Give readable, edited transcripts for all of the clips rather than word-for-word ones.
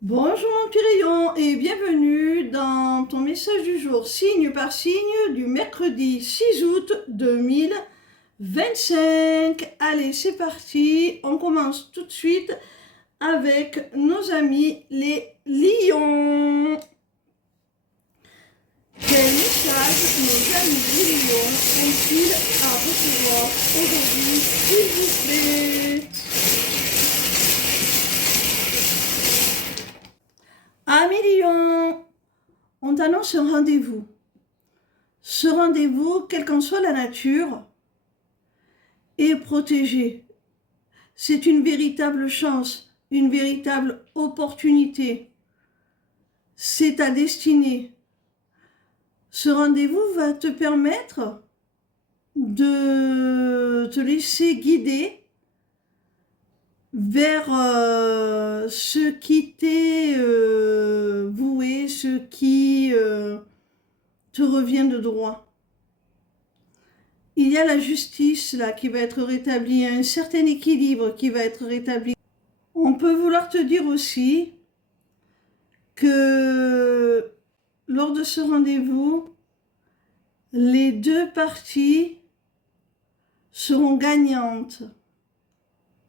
Bonjour mon petit rayon et bienvenue dans ton message du jour, signe par signe, du mercredi 6 août 2025. Allez, c'est parti, on commence tout de suite avec nos amis les lions. Quel message nos amis les lions ont-ils à recevoir aujourd'hui, s'il vous plaît? Amis lions, on t'annonce un rendez-vous. Ce rendez-vous, quelle qu'en soit la nature, est protégé. C'est une véritable chance, une véritable opportunité. C'est ta destinée. Ce rendez-vous va te permettre de te laisser guider vers ce qui t'est voué, ce qui te revient de droit. Il y a la justice là qui va être rétablie, un certain équilibre qui va être rétabli. On peut vouloir te dire aussi que lors de ce rendez-vous, les deux parties seront gagnantes.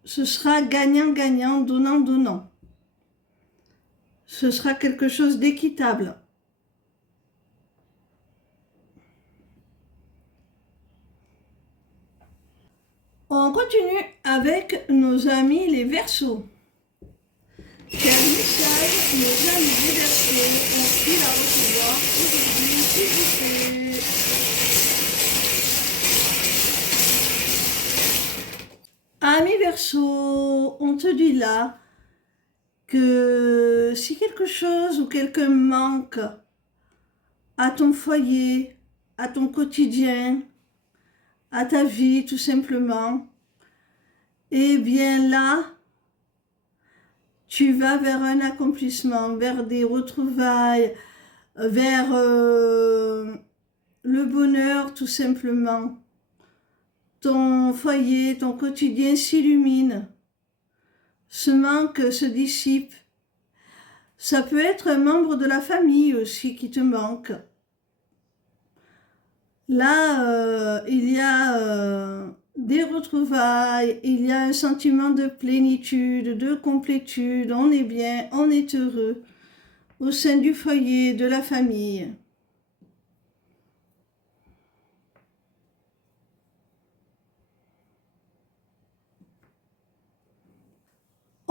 Ce sera gagnant-gagnant, donnant-donnant. Ce sera quelque chose d'équitable. On continue avec nos amis les Verseaux. Quel message nos amis les Verseaux ont-ils à recevoir aujourd'hui, s'il vous plaît? Amis Verseaux, on te dit là que si quelque chose ou quelqu'un manque à ton foyer, à ton quotidien, à ta vie tout simplement, eh bien là, tu vas vers un accomplissement, vers des retrouvailles, vers le bonheur tout simplement. Ton foyer, ton quotidien s'illumine. Ce manque se dissipe. Ça peut être un membre de la famille aussi qui te manque. Là, il y a des retrouvailles, il y a un sentiment de plénitude, de complétude, on est bien, on est heureux au sein du foyer, de la famille.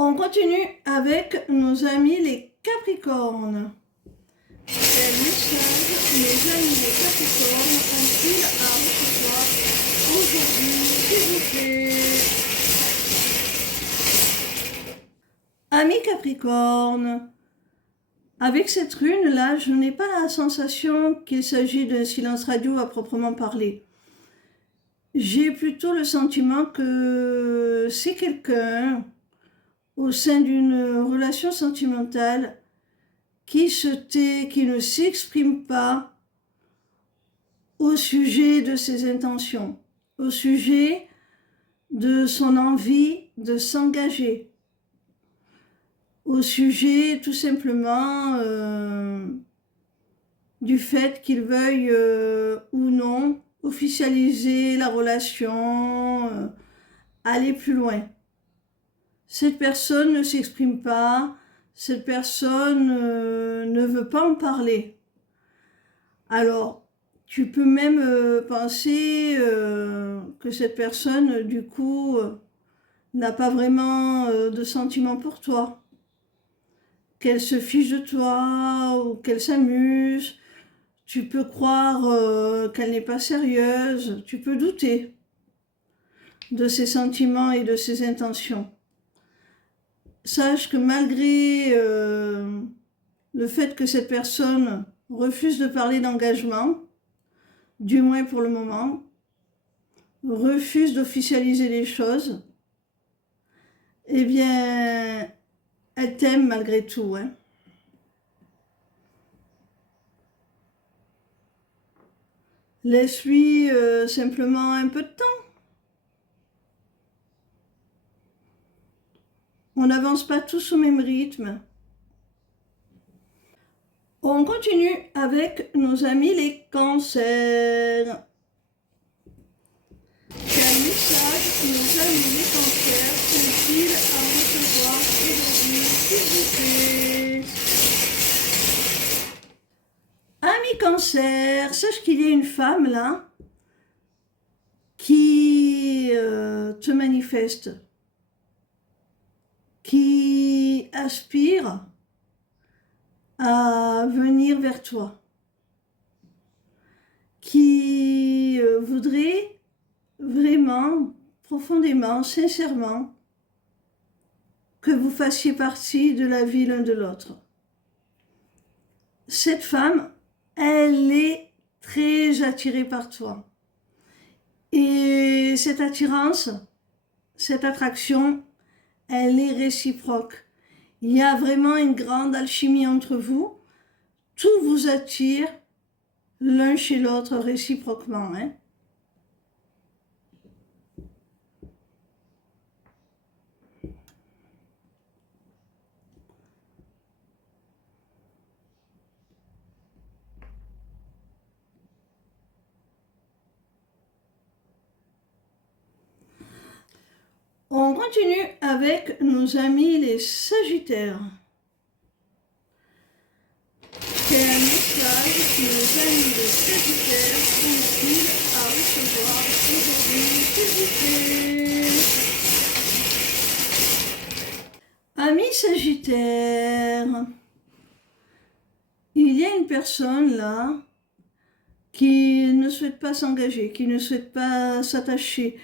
On continue avec nos amis les Capricornes. Quel message mes amis les Capricornes ont-ils à recevoir aujourd'hui, s'il vous plaît? Amis Capricornes, avec cette rune-là, je n'ai pas la sensation qu'il s'agit d'un silence radio à proprement parler. J'ai plutôt le sentiment que c'est quelqu'un au sein d'une relation sentimentale qui se tait, qui ne s'exprime pas au sujet de ses intentions, au sujet de son envie de s'engager, au sujet tout simplement du fait qu'il veuille ou non officialiser la relation, aller plus loin. Cette personne ne s'exprime pas, cette personne ne veut pas en parler. Alors, tu peux même penser que cette personne, du coup, n'a pas vraiment de sentiments pour toi, qu'elle se fiche de toi ou qu'elle s'amuse. Tu peux croire qu'elle n'est pas sérieuse, tu peux douter de ses sentiments et de ses intentions. Sache que malgré le fait que cette personne refuse de parler d'engagement, du moins pour le moment, refuse d'officialiser les choses, eh bien, elle t'aime malgré tout, hein. Laisse-lui simplement un peu de temps. On n'avance pas tous au même rythme. On continue avec nos amis les cancers. Quel message nos amis les cancers sont-ils à recevoir aujourd'hui, s'il vous plaît? Ami cancer, sache qu'il y a une femme là qui te manifeste, qui aspire à venir vers toi, qui voudrait vraiment, profondément, sincèrement, que vous fassiez partie de la vie l'un de l'autre. Cette femme, elle est très attirée par toi. Et cette attirance, cette attraction, elle est réciproque. Il y a vraiment une grande alchimie entre vous. Tout vous attire l'un chez l'autre réciproquement. On continue avec nos amis les Sagittaires. Quel message nos amis les Sagittaires ont-ils à recevoir aujourd'hui, s'il vous plaît? Amis Sagittaires, il y a une personne là qui ne souhaite pas s'engager, qui ne souhaite pas s'attacher,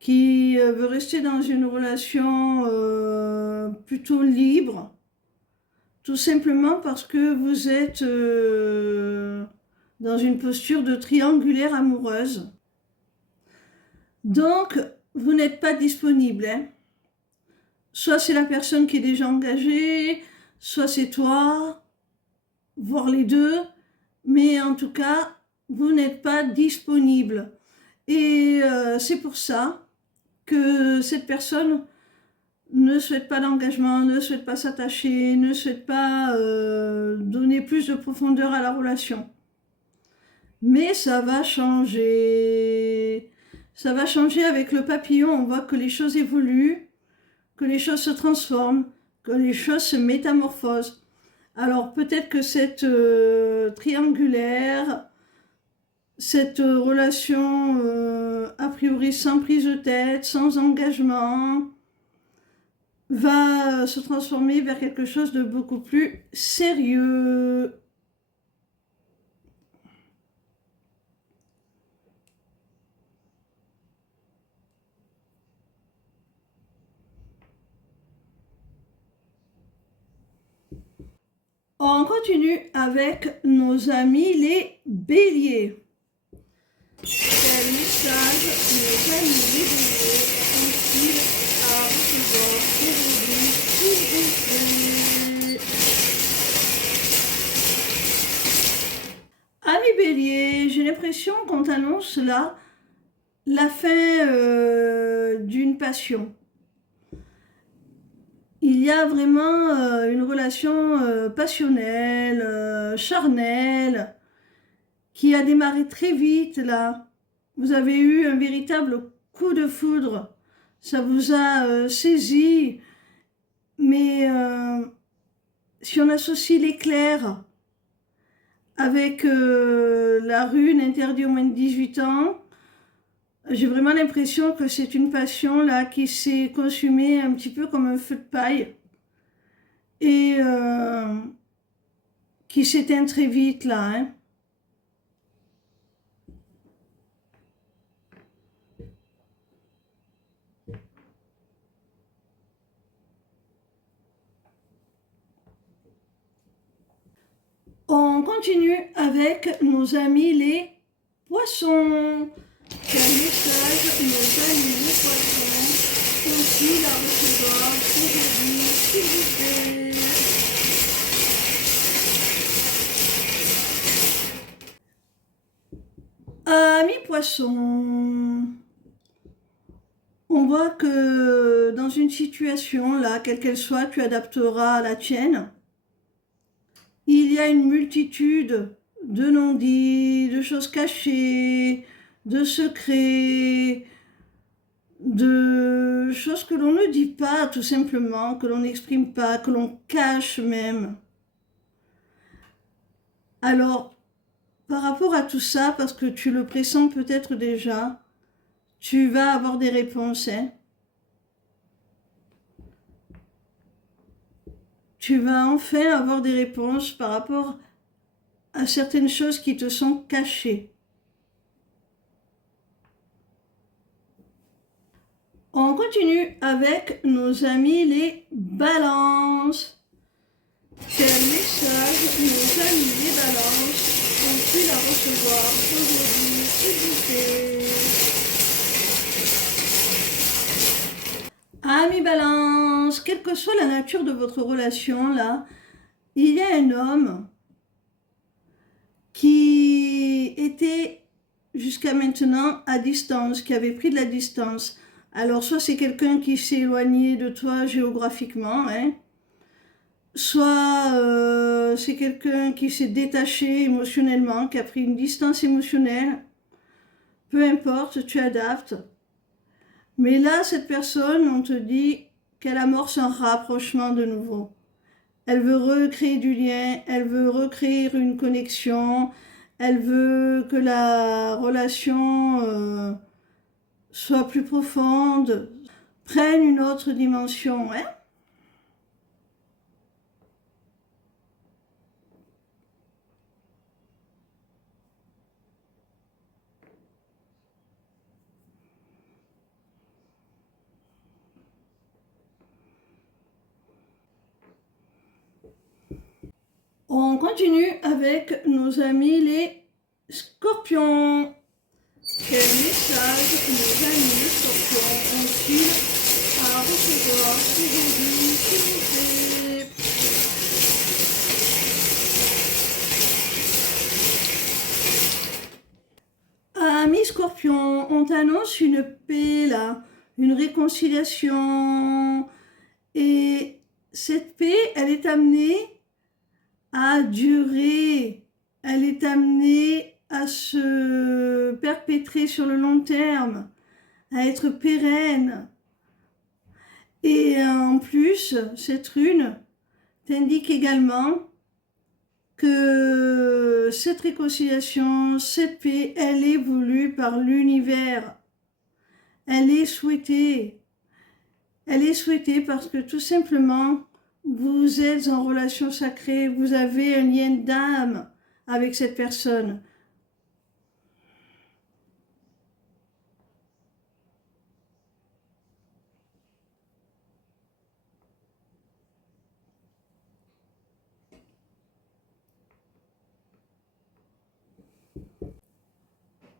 qui veut rester dans une relation plutôt libre, tout simplement parce que vous êtes dans une posture de triangulaire amoureuse. Donc, vous n'êtes pas disponible. Soit c'est la personne qui est déjà engagée, soit c'est toi, voire les deux, mais en tout cas, vous n'êtes pas disponible. Et c'est pour ça que cette personne ne souhaite pas d'engagement, ne souhaite pas s'attacher, ne souhaite pas donner plus de profondeur à la relation. Mais ça va changer. Ça va changer avec le papillon. On voit que les choses évoluent, que les choses se transforment, que les choses se métamorphosent. Alors peut-être que cette triangulaire, cette relation a priori sans prise de tête, sans engagement, va se transformer vers quelque chose de beaucoup plus sérieux. On continue avec nos amis les béliers. Quel message nos amis les béliers ont-ils à recevoir aujourd'hui, s'il vous plaît? Amis béliers, j'ai l'impression qu'on t'annonce là la fin d'une passion. Il y a vraiment une relation passionnelle, charnelle, qui a démarré très vite là. Vous avez eu un véritable coup de foudre. Ça vous a saisi. Mais si on associe l'éclair avec la rune interdite aux moins de 18 ans, j'ai vraiment l'impression que c'est une passion là qui s'est consumée un petit peu comme un feu de paille et qui s'éteint très vite là. On continue avec nos amis les poissons. Quel message nos amis les poissons ont-ils à recevoir aujourd'hui, s'il vous plaît? Amis poissons, on voit que dans une situation là, quelle qu'elle soit, tu adapteras la tienne. il y a une multitude de non-dits, de choses cachées, de secrets, de choses que l'on ne dit pas tout simplement, que l'on n'exprime pas, que l'on cache même. Alors, par rapport à tout ça, parce que tu le pressens peut-être déjà, tu vas avoir des réponses, hein. Tu vas enfin avoir des réponses par rapport à certaines choses qui te sont cachées. On continue avec nos amis les balances. Quel message nos amis les balances ont-ils à recevoir aujourd'hui, s'il vous plaît? Amis balance, quelle que soit la nature de votre relation, là, il y a un homme qui était jusqu'à maintenant à distance, qui avait pris de la distance. Alors, soit c'est quelqu'un qui s'est éloigné de toi géographiquement, hein, soit c'est quelqu'un qui s'est détaché émotionnellement, qui a pris une distance émotionnelle. Peu importe, tu adaptes. Mais là, cette personne, on te dit qu'elle amorce un rapprochement de nouveau. Elle veut recréer du lien, elle veut recréer une connexion, elle veut que la relation soit plus profonde, prenne une autre dimension, hein. On continue avec nos amis les scorpions. Quel message nos amis les scorpions ont-ils à recevoir aujourd'hui, s'il vous plaît? Amis scorpions, on t'annonce une paix là, une réconciliation. Et cette paix, elle est amenée à durer, elle est amenée à se perpétrer sur le long terme, à être pérenne. Et en plus, cette rune t'indique également que cette réconciliation, cette paix, elle est voulue par l'univers. Elle est souhaitée. Elle est souhaitée parce que tout simplement, vous êtes en relation sacrée, vous avez un lien d'âme avec cette personne.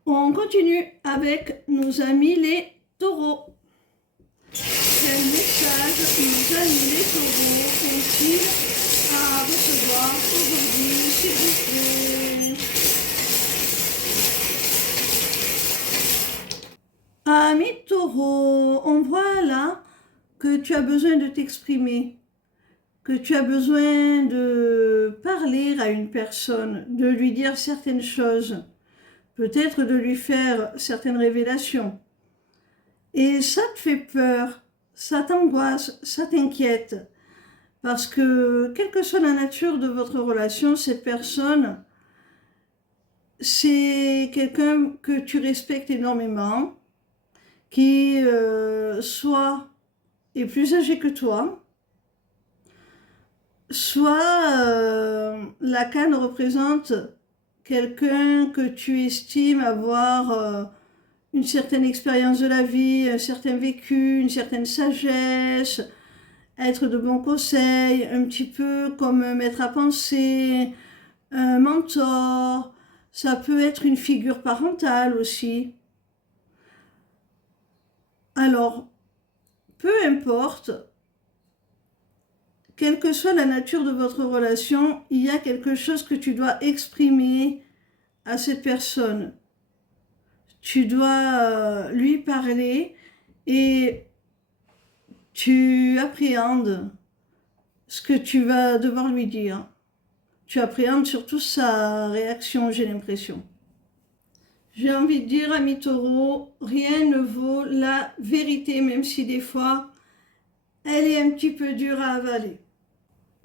On continue avec nos amis les taureaux. Quel message nos amis les taureaux ont-ils à recevoir aujourd'hui, s'il vous plaît? Amis taureaux, on voit là que tu as besoin de t'exprimer, que tu as besoin de parler à une personne, de lui dire certaines choses, peut-être de lui faire certaines révélations. Et ça te fait peur, ça t'angoisse, ça t'inquiète. Parce que, quelle que soit la nature de votre relation, cette personne, c'est quelqu'un que tu respectes énormément, qui soit est plus âgé que toi, soit la canne représente quelqu'un que tu estimes avoir une certaine expérience de la vie, un certain vécu, une certaine sagesse, être de bons conseils, un petit peu comme un maître à penser, un mentor. Ça peut être une figure parentale aussi. Alors, peu importe, quelle que soit la nature de votre relation, il y a quelque chose que tu dois exprimer à cette personne. Tu dois lui parler et tu appréhendes ce que tu vas devoir lui dire. Tu appréhendes surtout sa réaction, j'ai l'impression. J'ai envie de dire, ami Taureau, rien ne vaut la vérité, même si des fois, elle est un petit peu dure à avaler.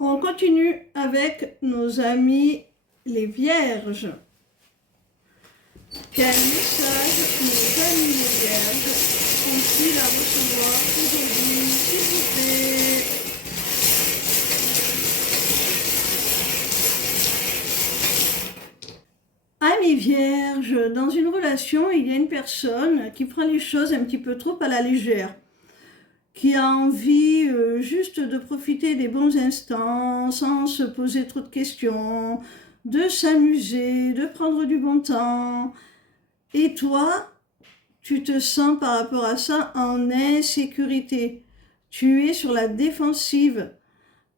On continue avec nos amis les Vierges. Quel message nos amis les Vierges ont-ils à recevoir aujourd'hui, s'il vous plaît? Amis Vierges, dans une relation, il y a une personne qui prend les choses un petit peu trop à la légère, qui a envie juste de profiter des bons instants sans se poser trop de questions, de s'amuser, de prendre du bon temps. Et toi, tu te sens par rapport à ça en insécurité. Tu es sur la défensive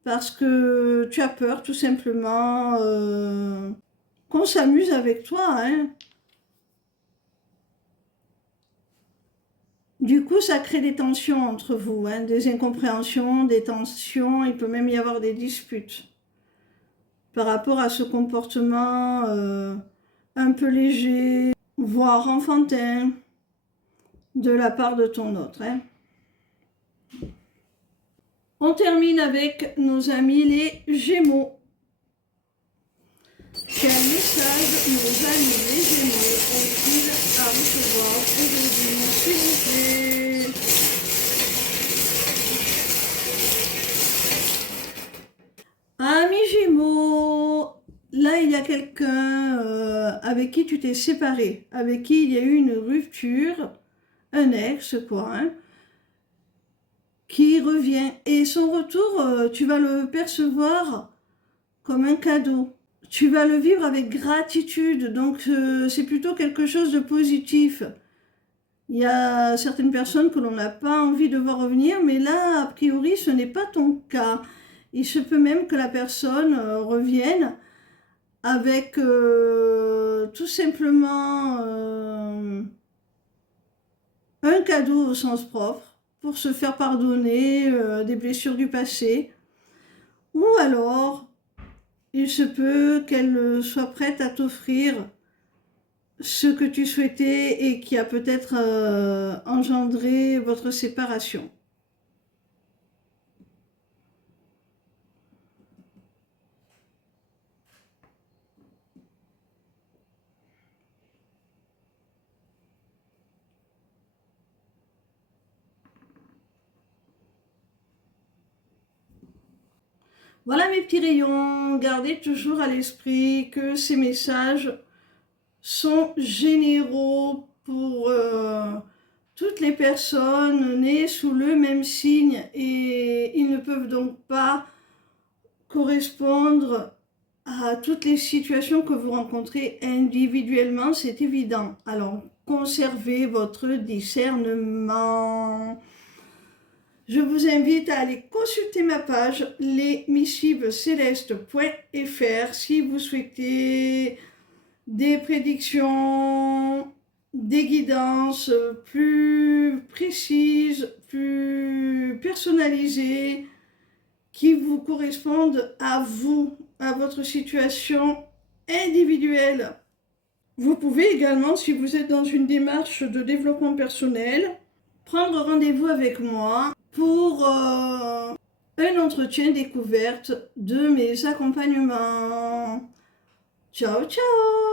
parce que tu as peur tout simplement qu'on s'amuse avec toi, hein. Du coup, ça crée des tensions entre vous, hein, des incompréhensions, des tensions, il peut même y avoir des disputes par rapport à ce comportement un peu léger, voire enfantin, de la part de ton autre, hein. On termine avec nos amis les Gémeaux. Quel message nos amis les Gémeaux ont-ils à recevoir aujourd'hui, s'il vous plaît? Amis Gémeaux, là il y a quelqu'un avec qui tu t'es séparé, avec qui il y a eu une rupture, un ex quoi, hein, qui revient. Et son retour, tu vas le percevoir comme un cadeau. Tu vas le vivre avec gratitude, donc c'est plutôt quelque chose de positif. Il y a certaines personnes que l'on n'a pas envie de voir revenir, mais là, a priori, ce n'est pas ton cas. Il se peut même que la personne revienne avec tout simplement un cadeau au sens propre pour se faire pardonner des blessures du passé. Ou alors, il se peut qu'elle soit prête à t'offrir ce que tu souhaitais et qui a peut-être engendré votre séparation. Voilà mes petits rayons, gardez toujours à l'esprit que ces messages sont généraux pour toutes les personnes nées sous le même signe et ils ne peuvent donc pas correspondre à toutes les situations que vous rencontrez individuellement, c'est évident. Alors, conservez votre discernement. Je vous invite à aller consulter ma page lesmissivescélestes.fr si vous souhaitez des prédictions, des guidances plus précises, plus personnalisées, qui vous correspondent à vous, à votre situation individuelle. Vous pouvez également, si vous êtes dans une démarche de développement personnel, prendre rendez-vous avec moi pour un entretien découverte de mes accompagnements. Ciao, ciao!